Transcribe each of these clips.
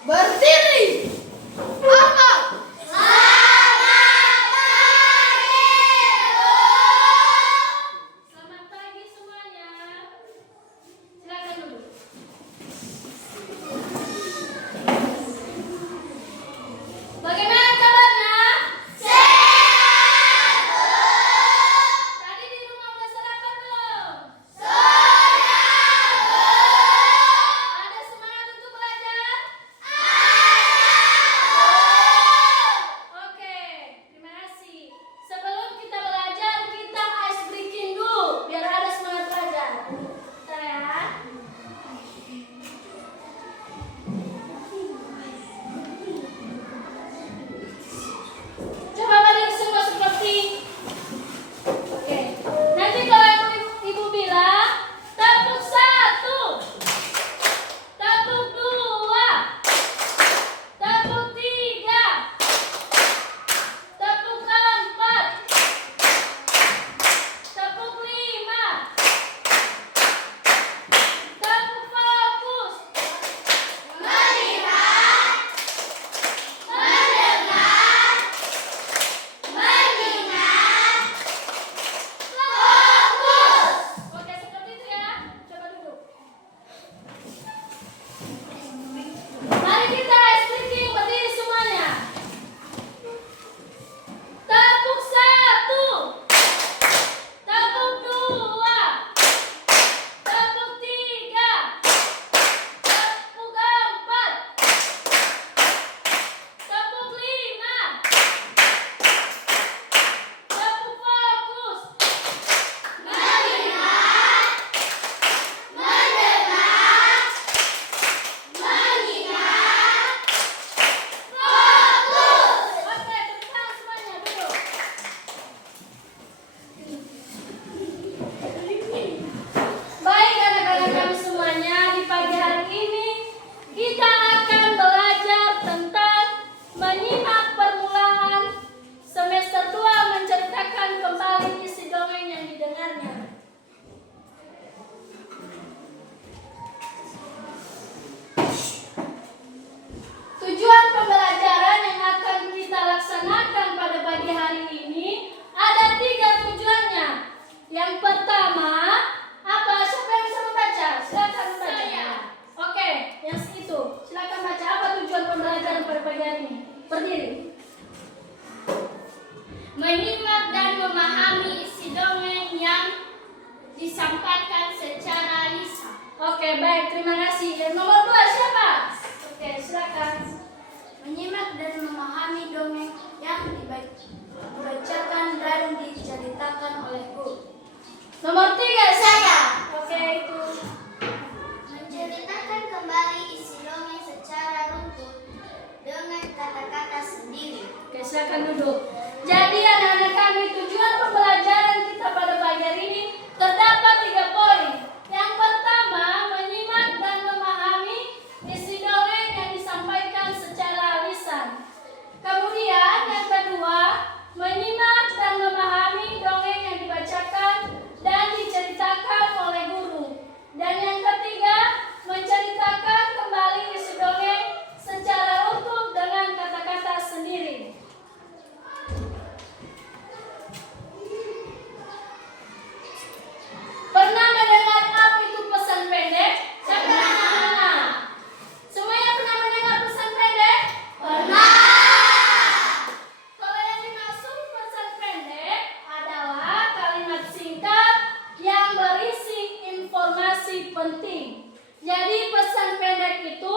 Berdiri. Angkat. Selamat pagi semuanya. Silakan duduk. Bagaimana kabarnya? Sehat. Tadi di rumah udah sarapan belum? Ada semangat untuk belajar? Oke, terima kasih. Sebelum kita belajar, kita ice breaking dulu biar ada semangat belajar. Bentar ya. Coba berdiri semua seperti. Oke. Nanti kalau ibu bilang tepuk 1, tepuk 2, tepuk 3, tepuk 4, tepuk 5, tepuk fokus. Melihat, mendengar, mengingat, fokus. Oke, seperti itu ya. Coba duduk. Mari kita ice breaking, berdiri semuanya. Tepuk 1, tepuk 2, tepuk 3, tepuk 4, tepuk 5, tepuk fokus. Melihat, mendengar, mengingat, fokus. Oke, tepuk tangan semuanya, duduk. Baik anak-anak kami semuanya, di pagi hari ini kita akan belajar tentang menyimak permulaan semester 2 menceritakan kembali isi dongeng yang didengarnya. Tujuan pembelajaran yang akan kita laksanakan pada pagi hari ini ada 3 tujuannya. Yang pertama, apa? Siapa yang bisa membaca? Silakan membaca. Oke, yang itu. Silakan baca apa tujuan pembelajaran pada pagi hari ini. Berdiri. Menyimak dan memahami isi dongeng yang disampaikan secara lisan. Oke, baik. Terima kasih. Yang nomor 2 siapa? Oke, silakan. Menyimak dan memahami dongeng yang dibacakan dan diceritakan oleh guru. Nomor 3 siapa? Oke, itu. Menceritakan kembali isi dongeng secara runtut dengan kata-kata sendiri. Oke, silakan duduk. Jadi anak-anak kami, tujuan pembelajaran kita pada pagi hari ini terdapat 3 poin. Yang pertama, menyimak dan memahami isi dongeng yang disampaikan secara lisan. Kemudian yang kedua, menyimak dan memahami dongeng yang dibacakan dan diceritakan oleh guru. Dan yang ketiga, menceritakan kembali isi dongeng secara utuh dengan kata-kata sendiri. Pernah mendengar apa itu pesan pendek? Pernah. Semuanya pernah mendengar pesan pendek? Pernah. Kalau yang dimaksud pesan pendek adalah kalimat singkat yang berisi informasi penting. Jadi pesan pendek itu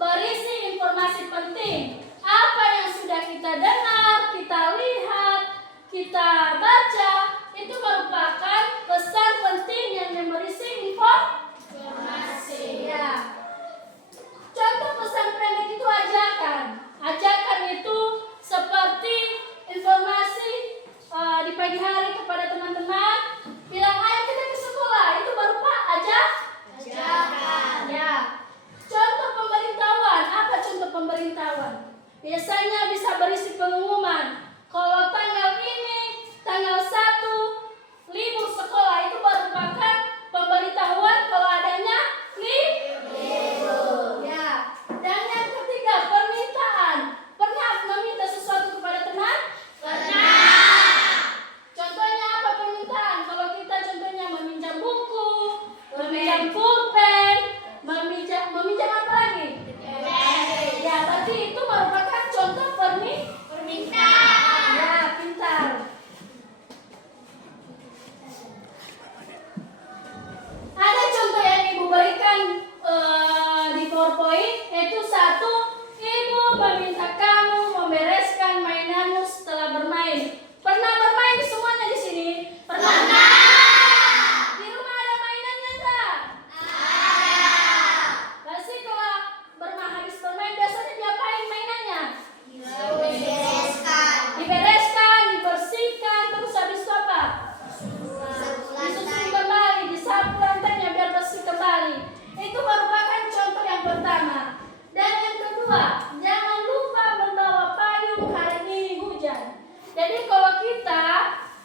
berisi informasi penting. Apa yang sudah kita dengar, kita lihat, kita baca, itu merupakan pesan penting yang berisi informasi. Ya. Contoh pesan pendek itu ajakan. Ajakan itu seperti informasi di pagi hari kepada teman-teman, bilang ayo kita ke sekolah, itu berupa ajakan. Ya. Contoh pemberitahuan, apa contoh pemberitahuan? Biasanya bisa berisi pengumuman. Kalau tanggal ini, tanggal 1, libur sekolah, itu merupakan pemberitahuan kalau adanya libur. Ya. Dan yang ketiga jangan lupa membawa payung, hari ini hujan. Jadi kalau kita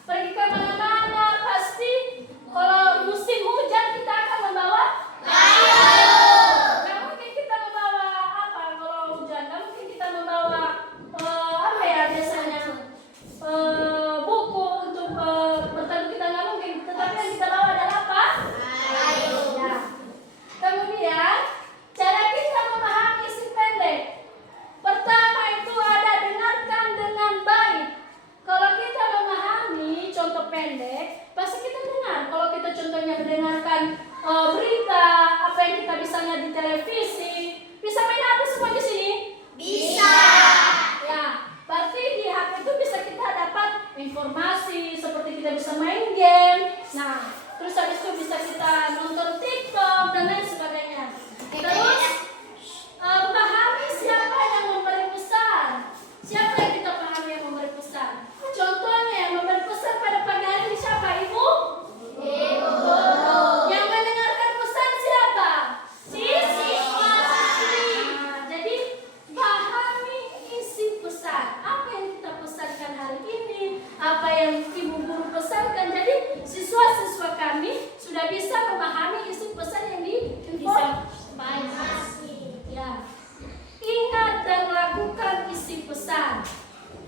pergi ke mana-mana pasti kalau musim hujan kita akan membawa payung. Gak mungkin kita membawa apa kalau hujan? Gak mungkin kita membawa apa ya biasanya buku untuk berteduh, kita nggak mungkin. Tetapi yang kita bawa adalah apa? Payung. Ya. Kemudian cara kita memahami isi pendek. Pertama itu ada dengarkan dengan baik. Kalau kita memahami contoh pendek, pasti kita dengar. Kalau kita contohnya mendengarkan berita, apa yang kita bisa lihat di televisi, bisa main HP semua di sini? Bisa. Ya, berarti di HP itu bisa kita dapat informasi, seperti kita bisa main game. Nah, terus habis itu bisa kita nonton TikTok dan lain sebagainya. Terus pahami siapa yang memberi pesan. Siapa yang kita pahami yang memberi pesan? Contohnya yang memberi pesan pada pagi hari ini siapa? Ibu? Ibu. Yang mendengarkan pesan siapa? Siswa. Nah, jadi pahami isi pesan. Apa yang kita pesankan hari ini? Apa yang ibu guru pesankan? Jadi siswa-siswa kami sudah bisa memahami isi pesan yang diinformasi. Ya. Ingat dan lakukan isi pesan.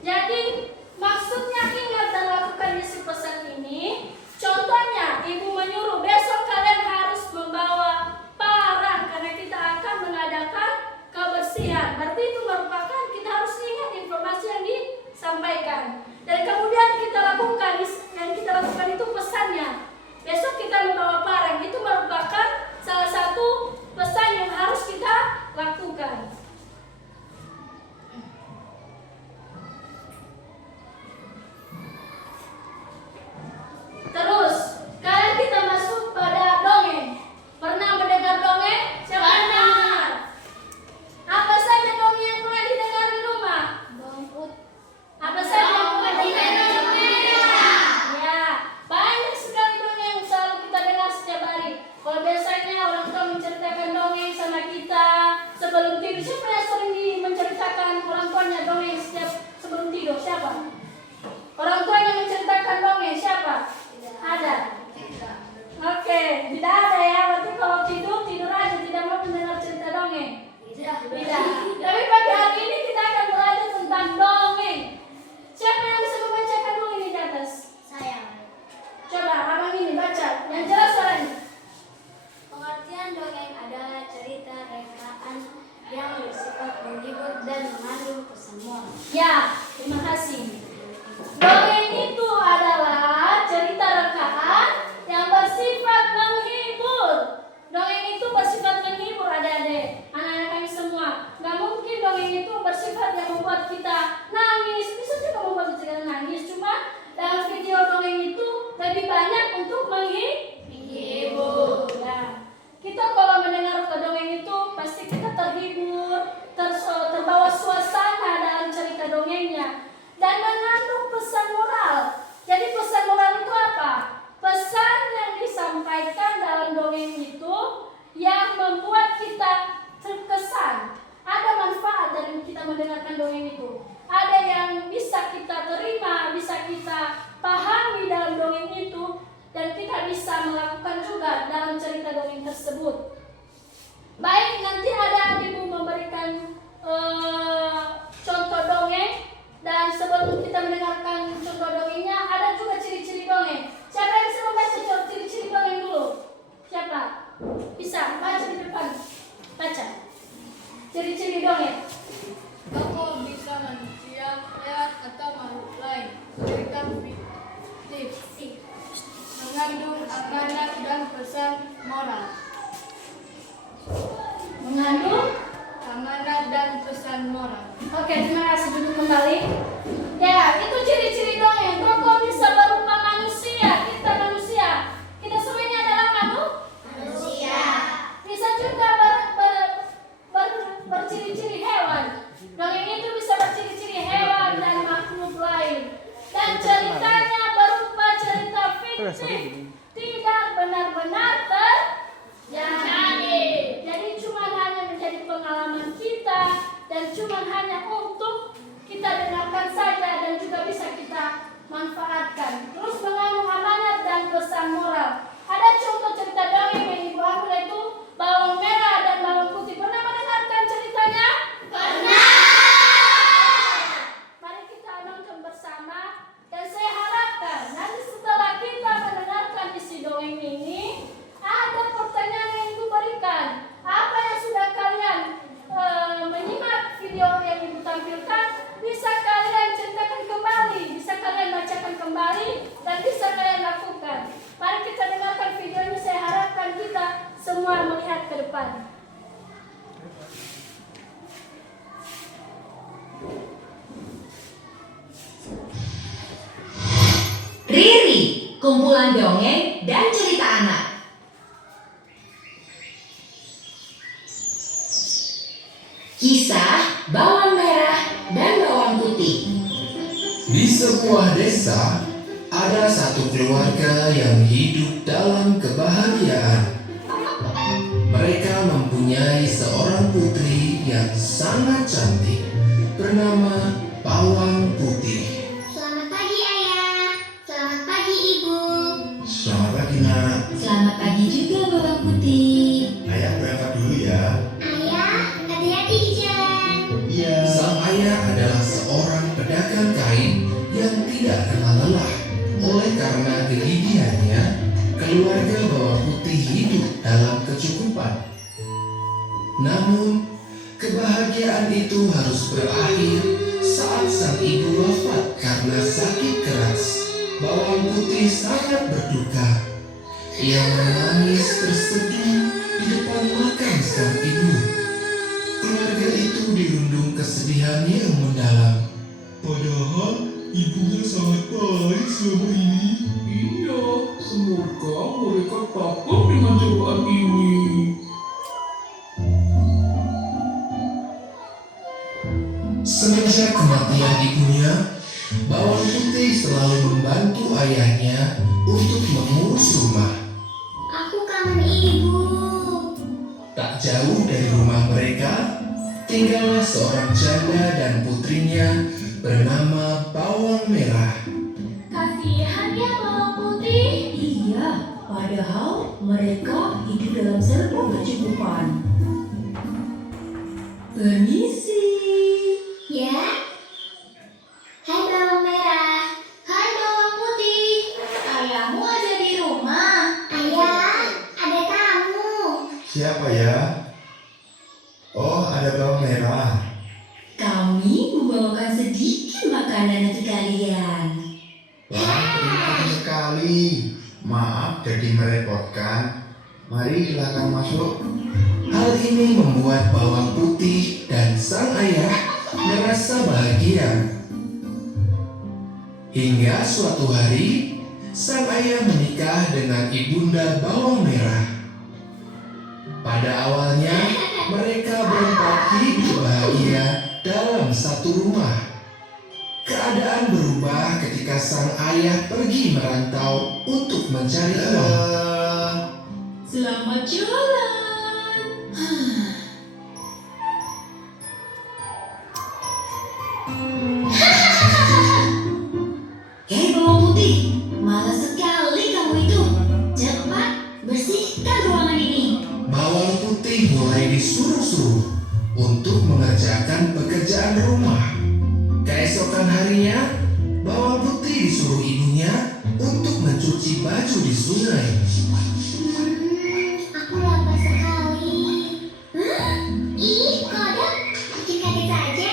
Jadi maksudnya ingat dan lakukan isi pesan ini. Contohnya ibu menyuruh besok kalian harus membawa parang karena kita akan mengadakan kebersihan. Berarti itu merupakan kita harus ingat informasi yang disampaikan. Dan kemudian kita lakukan, yang kita lakukan itu pesannya. Besok kita membawa parang, itu merupakan salah satu pesan yang harus kita lakukan. Terus, kalian kita masuk pada dongeng. Pernah mendengar dongeng? Siapa yang dengar? Apa saja dongeng yang pernah didengar di rumah? Dongkut. Apa saja yang pernah didengar? Ya, banyak sekali dongeng yang selalu kita dengar setiap hari. Kalau biasanya orang tua menceritakan dongeng sama kita sebelum tidur. Siapa yang sering menceritakan orang tuanya dongeng setiap sebelum tidur? Siapa? Orang tuanya menceritakan dongeng siapa? Ada? Oke, tidak ada ya. Berarti kalau tidur aja, tidak mau mendengar cerita dongeng. Tidak. Tapi pagi hari ini kita akan belajar tentang dongeng. Siapa yang bisa membacakan dulu ini di atas? Saya. Coba, abang ini baca. Yang jelas suaranya. Pengertian dongeng adalah cerita rekaan yang bersifat menghibur dan mengandung pesan moral. Ya, terima kasih. Dongeng itu adalah cerita rekaan yang bersifat menghibur. Dongeng itu bersifat menghibur adik-adik, anak-anak kami semua. Gak mungkin dongeng itu bersifat yang membuat kita nangis. Bisa juga membuat kita nangis, cuma dalam video dongeng itu lebih banyak untuk menghibur. Ya. Kita kalau mendengar dongeng itu pasti kita terhibur, terbawa suasana dalam cerita dongengnya. Dan mengandung pesan moral. Jadi pesan moral itu apa? Pesan yang disampaikan dalam dongeng itu yang membuat kita terkesan. Ada manfaat dari kita mendengarkan dongeng itu. Ada yang bisa kita terima, bisa kita pahami dalam dongeng itu, dan kita bisa melakukan juga dalam cerita dongeng tersebut. Baik, nanti ada ibu memberikan contoh dongeng. Dan sebelum kita mendengarkan contoh dongengnya, ada juga ciri-ciri dongeng. Siapa yang bisa membaca ciri-ciri dongeng dulu? Siapa? Bisa, baca di depan. Baca. Ciri-ciri dongeng. Tokoh bisa manusia, hewan atau makhluk lain. Cerita fiktif. Mengandung amanat dan pesan moral. Mengandung Amanat dan pesan moral. Oke, terima kasih. Duduk kembali. Ya, itu ciri-ciri dongeng. Tokoh bisa berupa manusia. Kita manusia. Kita semua ini adalah manusia. Bisa juga berciri-ciri hewan. Dongeng itu bisa berciri-ciri hewan dan makhluk lain. Dan ceritanya berupa cerita fiktif. Tidak benar-benar terjadi. Jadi cuma hanya menjadi pengalaman kita dan cuma hanya untuk kita dengarkan saja dan juga bisa kita manfaatkan. Terus mengandung amanat dan pesan moral. Ada contoh cerita dongeng yang ibu aku yaitu bawang merah dan bawang putih. Pernah mendengarkan ceritanya? Pernah. Mari kita nonton bersama dan saya harapkan nanti setelah kita mendengarkan isi dongeng ini ada pertanyaan yang ibu berikan. Apa yang sudah kalian menyimak video yang ibu tampilkan bisa kalian ceritakan kembali, bisa kalian bacakan kembali dan bisa kalian lakukan. Mari kita dengarkan videonya. Saya harapkan kita semua melihat ke depan. Riri, kumpulan dongeng dan cerita anak. Kisah bawang merah dan bawang putih. Di sebuah desa, ada satu keluarga yang hidup dalam kebahagiaan. Mereka mempunyai seorang putri yang sangat cantik, bernama Bawang Putih. Selamat pagi ayah. Selamat pagi ibu. Selamat pagi, Nak. Selamat pagi juga bawang putih. Ayah berangkat dulu ya. Ayah, hati-hati di jalan. Iya. Sang ayah adalah seorang pedagang kain yang tidak kenal lelah. Oleh karena kegigihannya, keluarga Bawang Putih hidup dalam kecukupan. Namun, kebahagiaan itu harus berakhir saat sang ibu wafat karena sakit keras. Bawang Putih sangat berduka. Ia menangis terseduh di depan makam sang ibu. Keluarga itu dirundung kesedihan yang mendalam. Padahal ibunya sangat baik selama ini. Iya, semoga mereka takut dengan cobaan ini. Semenjak kematian ibunya, Bawang Putih selalu membantu ayahnya untuk mengurus rumah. Aku kangen ibu. Tak jauh dari rumah mereka, tinggallah seorang janda dan putrinya bernama Bawang Merah. Kasihan ya bawang putih. Iya, padahal mereka hidup dalam serba kecukupan. Permisi. Ya. Hai bawang merah. Hai bawang putih. Ayahmu ada di rumah. Ayah, ada tamu. Siapa ya? Oh, ada Bawang Merah. Kami membawakan sedikit makanan untuk kalian. Wah, terima kasih sekali. Maaf jadi merepotkan. Mari silakan masuk. Hal ini membuat Bawang Putih dan sang ayah merasa bahagia. Hingga suatu hari, sang ayah menikah dengan ibunda Bawang Merah. Pada awalnya, mereka berempat hidup bahagia dalam satu rumah. Keadaan berubah ketika sang ayah pergi merantau untuk mencari uang. Selamat jalan. Hei bawang putih, malas sekali kamu itu. Cepat bersihkan ruangan ini. Bawang Putih mulai disuruh-suruh untuk mengerjakan pekerjaan rumah. Keesokan harinya, Bawang Putih disuruh ibunya untuk mencuci baju di sungai. Aku lapar sekali. Hah? Ih, kodok. Bikin kaget saja.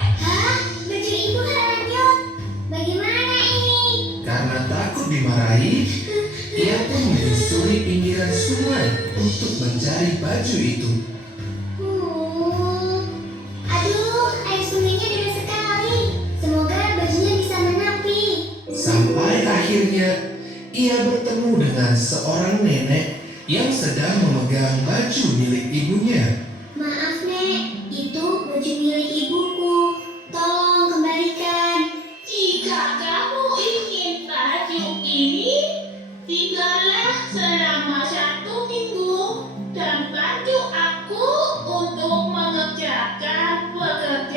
Hah? Baju ibu hanyut. Bagaimana ini? Karena takut dimarahi, ia pun menyusuri pinggiran sungai untuk mencari baju itu. Aduh, air sungainya deras sekali. Semoga bajunya bisa menepi. Sampai akhirnya, ia bertemu dengan seorang nenek yang sedang memegang baju milik ibunya. Maaf, Nek. Itu baju milik ibuku. Tolong kembalikan. Jika kamu ingin baju ini, tinggallah selama 1 minggu dan bantu aku untuk mengerjakan pekerjaan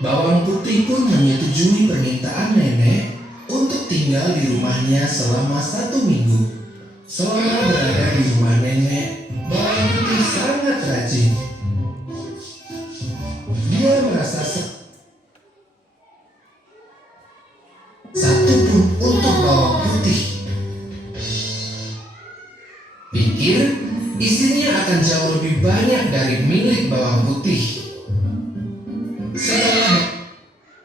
Bawang putih pun menyetujui permintaan nenek untuk tinggal di rumahnya selama 1 minggu. Selama berada di rumah nenek, bawang putih sangat rajin. Dia merasa satu pun untuk bawang putih. Pikir isinya akan jauh lebih banyak dari milik bawang putih. Setelah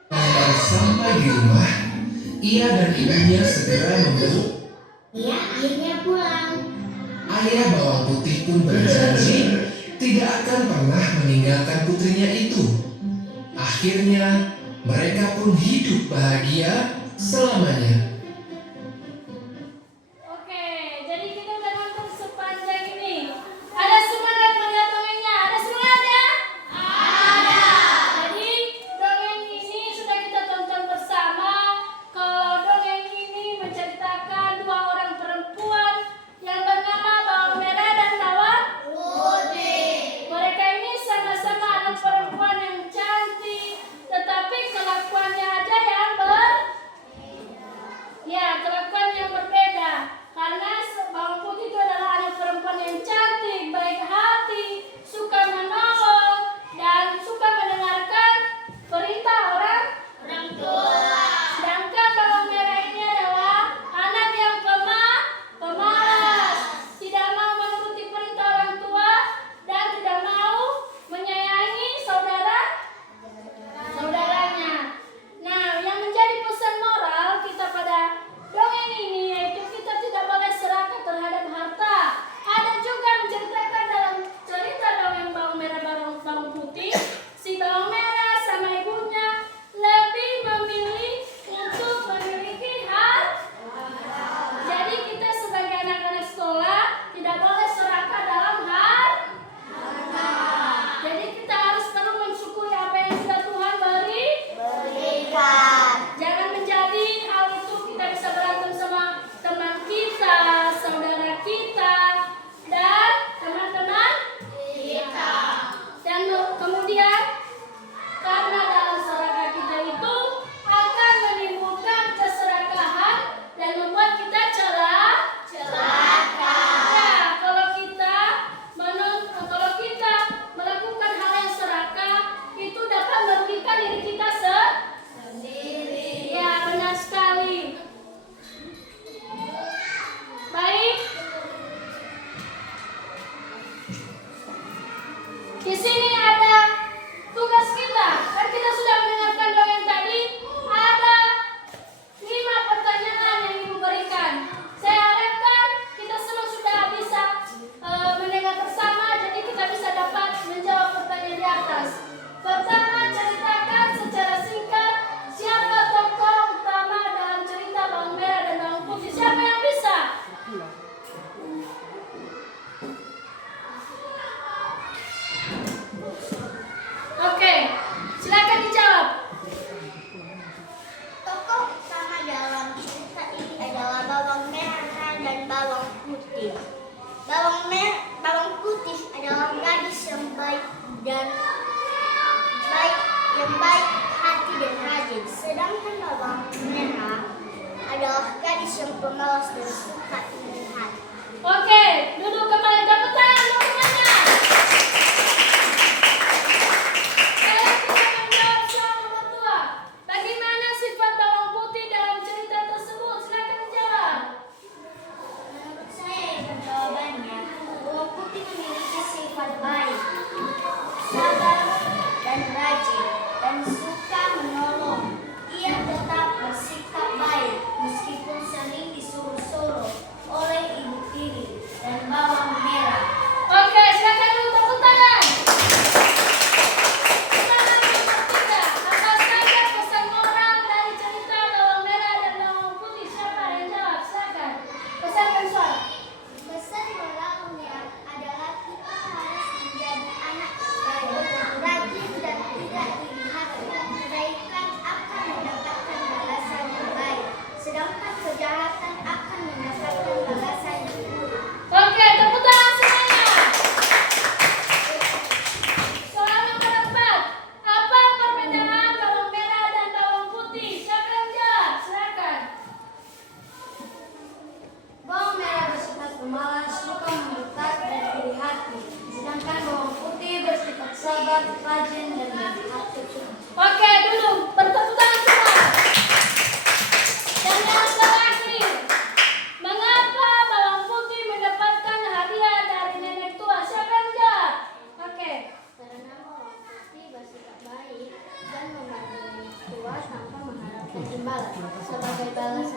bawang sampai di rumah, ia dan ibunya segera memeluk. Ia akhirnya pulang. Ayah bawang putih pun berjanji tidak akan pernah meninggalkan putrinya itu. Akhirnya mereka pun hidup bahagia selamanya. Oke, jadi kita udah nonton sepanjang ini. Ada semangat melihat dongengnya? Ada semangat ya? Ada. Jadi dongeng ini sudah kita tonton bersama. Kalau dongeng ini menceritakan 2 orang perempuan yang bernama Bawang Merah dan Bawang Putih. Mereka ini sama-sama anak perempuan yang cantik, tetapi kelakuannya aja yang kelakuan yang berbeda. Karena Bawang Putih itu adalah anak perempuan yang cantik, baik hati, suka menolong, dan suka mendengarkan perintah orang tua. Sedangkan Bawang Merah ini adalah anak yang pemalas, tidak mau menuruti perintah orang tua dan tidak mau menyayangi saudaranya. Nah, yang menjadi pesan moral kita pada dongeng ini yaitu kita tidak boleh serakah terhadap harta. Ada juga menceritakan dalam cerita dongeng Bawang Merah Bawang Putih, si Bawang Merah sama ibunya lebih memilih untuk memiliki harta. Jadi kita sebagai anak-anak sekolah tidak boleh serakah dalam harta. Jadi kita harus perlu mensyukuri apa yang sudah Tuhan berikan. Jangan menjadi hal itu kita bisa berantem sama teman kita, saudara kita, dan teman-teman kita. Dan kemudian karena dalam serakah kita itu akan menimbulkan keserakahan dan membuat kita celaka. Ya, kalau kita melakukan hal yang serakah itu dapat merugikan diri kita sendiri. Ya, benar sekali. Baik. Di sini ada tugas kita. Kan kita sudah mendengarkan dongeng tadi. Ada 5 pertanyaan yang Ibu berikan. Saya harapkan kita semua sudah bisa mendengar bersama. Jadi kita bisa dapat menjawab pertanyaan di atas. Pertama, ceritakan secara singkat siapa tokoh utama dalam cerita Bawang Merah dan Bawang Putih. Siapa yang bisa? Oke, silakan dijawab. Tokoh utama dalam cerita ini adalah Bawang Merah dan Bawang Putih. Bawang Putih adalah gadis yang baik hati dan rajin. Sedangkan Bawang Merah adalah gadis yang pemalas dan suka melihat. Oke, duduk kembali, tepuk tangan semuanya. Saya bisa menjawab soal nomor 2. Bagaimana sifat Bawang Putih dalam cerita tersebut? Silakan dijawab. Menurut saya jawabannya, Bawang Putih memiliki sifat baik, sabar dan rajin, dan suka menolong. Ia tetap bersikap baik meskipun sering disuruh-suruh oleh ibu tiri dan Bawang Merah kuat, rajin, dan aktif. Oke, dulu bertepuk tangan semua. Dan yang terakhir, mengapa bawang putih mendapatkan hadiah dari nenek tua? Siapa yang jawab? Oke. Karena bawang putih bersikap baik dan membantu nenek tua tanpa mengharapkan imbalan. Sebagai balasan